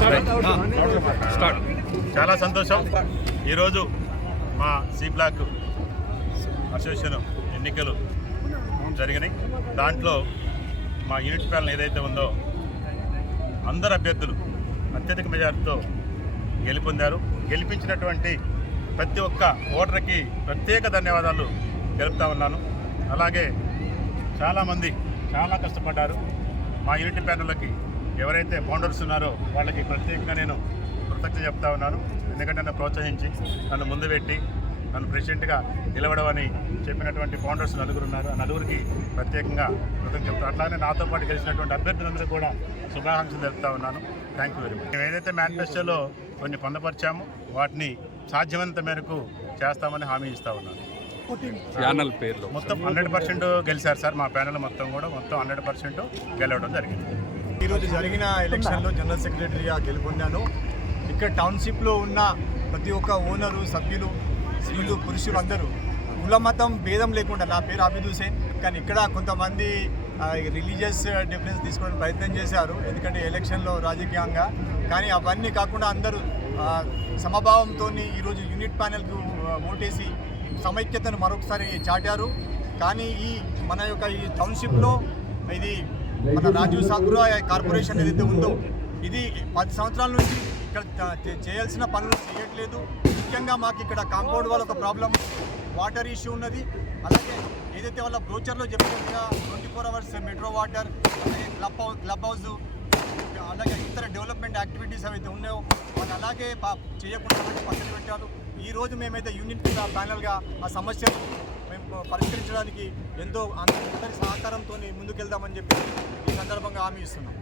Start చాలా సంతోషం. ఈరోజు మా సి బ్లాక్ అసోసియేషన్ ఎన్నికలు జరిగినాయి. దాంట్లో మా యూనిట్ ప్యానల్ ఏదైతే ఉందో అందరు అభ్యర్థులు అత్యధిక మెజార్టీతో గెలుపొందారు. గెలిపించినటువంటి ప్రతి ఒక్క ఓటర్కి ప్రత్యేక ధన్యవాదాలు తెలుపుతా ఉన్నాను. అలాగే చాలామంది చాలా కష్టపడ్డారు. మా యూనిట్ ప్యానళ్ళకి ఎవరైతే ఫౌండర్స్ ఉన్నారో వాళ్ళకి ప్రత్యేకంగా నేను కృతజ్ఞత చెప్తా ఉన్నాను. ఎందుకంటే నన్ను ప్రోత్సహించి నన్ను ముందు పెట్టి నన్ను ప్రెసిడెంట్గా నిలవడమని చెప్పినటువంటి ఫౌండర్స్ నలుగురు ఉన్నారు. ఆ నలుగురికి ప్రత్యేకంగా కృతజ్ఞత చెప్తాను అట్లానే నాతో పాటు గెలిచినటువంటి అభ్యర్థులందరూ కూడా శుభాకాంక్షలు తెలుపుతా ఉన్నాను. థ్యాంక్ యూ వెరీ మచ్ మేము ఏదైతే మేనిఫెస్టోలో కొన్ని పొందపరిచామో వాటిని సాధ్యమైనంత మేరకు చేస్తామని హామీ ఇస్తా ఉన్నాను. ఛానల్ పేర్లు. మొత్తం హండ్రెడ్ పర్సెంట్ గెలిచారు సార్. మా ప్యానల్ మొత్తం కూడా మొత్తం హండ్రెడ్ పర్సెంట్ గెలవడం జరిగింది. ఈరోజు జరిగిన ఎలక్షన్లో జనరల్ సెక్రటరీగా గెలుపొందాను. ఇక్కడ టౌన్షిప్లో ఉన్న ప్రతి ఒక్క ఓనరు సభ్యులు స్త్రీలు పురుషులు అందరూ కుల మతం భేదం లేకుండా నా పేరు అబిద్ హుసేన్ కానీ ఇక్కడ కొంతమంది రిలీజియస్ డిఫరెన్స్ తీసుకోవడానికి ప్రయత్నం చేశారు ఎందుకంటే ఎలక్షన్లో రాజకీయంగా. కానీ అవన్నీ కాకుండా అందరూ సమభావంతో ఈరోజు యూనిట్ ప్యానెల్కు ఓటేసి సమైక్యతను మరొకసారి చాటారు. కానీ ఈ మన యొక్క ఈ టౌన్షిప్లో ఇది మన రాజీవ్ సాగురా కార్పొరేషన్ ఏదైతే ఉందో ఇది పది సంవత్సరాల నుంచి ఇక్కడ చే- చేయాల్సిన పనులు చేయట్లేదు. ముఖ్యంగా మాకు ఇక్కడ కాంపౌండ్ వాళ్ళ ఒక ప్రాబ్లం వాటర్ ఇష్యూ ఉన్నది. అలాగే ఏదైతే వాళ్ళ బ్రోచర్లో చెప్పినట్టుగా twenty four hours metro water అలాగే క్లబ్ హౌస్ క్లబ్ హౌస్ అలాగే ఇతర డెవలప్మెంట్ యాక్టివిటీస్ ఏవైతే ఉన్నాయో వాళ్ళు అలాగే చేయకుండా పక్కన పెట్టారు. ఈ రోజు మేమైతే యూనిట్ ప్యానల్గా ఆ సమస్యను మేము పరిష్కరించడానికి ఎంతో అందరి సహకారంతో ముందుకెళ్దామని చెప్పి ఈ సందర్భంగా హామీ ఇస్తున్నాం.